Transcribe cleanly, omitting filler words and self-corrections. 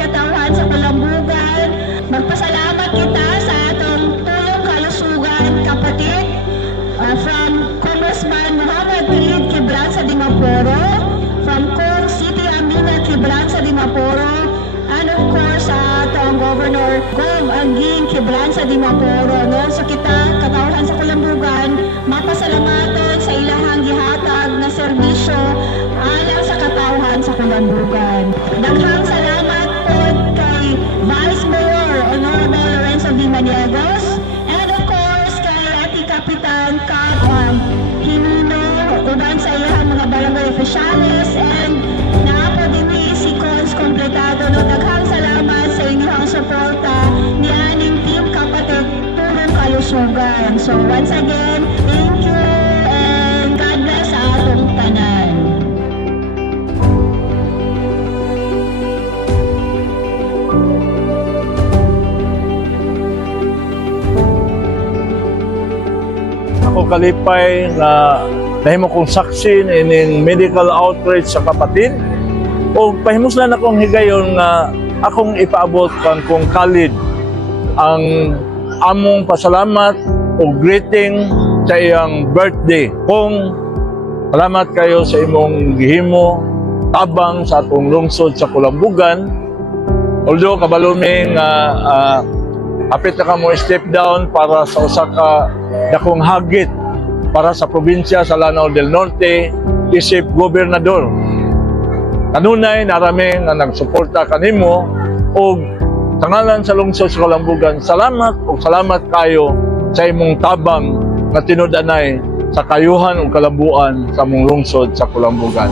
katawhan sa Kalambugan. Magpasalamat kita sa atong tulong kalusugan, kapatid, from Congressman Muhammad Pilid Kibran sa Dimaporo, from Cong City Amina Kibran sa Dimaporo, and of course sa atong Governor Gov Anging Kibran sa Dimaporo. No? So kita, katawhan sa Kalambugan, mapasalamaton sa ilahang gihatag na serbisyo alang sa katawhan sa Kalambugan. Daghang salamat po kay Vice Mayor Honorable Lorenzo D. Maniagos, and of course kay Ati Kapitan Kap Hinino, uban sa iyang mga barangay officials, and naapo din si Cons Kompletado. No? Daghang salamat sa inyong suporta ni aning team kapatid Purong Kalusugan. So once again, thank you and God bless sa atong tanan. Ako kalipay na nahimo kong saksi ining medical outreach sa kapatid. O pahimuslan akong higayon nga akong ipaabot kung Khalid ang among pasalamat o greeting sa iyang birthday. Kung salamat kayo sa imong gihimo tabang sa atong lungsod sa Kalambugan. Although kabaluming hapit na ka mo step down para sa usa ka dakong hagit para sa probinsya sa Lanao del Norte, isip gobernador. Kanunay narami nga nagsuporta kanimo o tangalan sa lungsod sa Kalambugan. Salamat o salamat kayo sa imong tabang na tinud-anay sa kayuhan o kalambuan sa mong lungsod sa Kalambugan.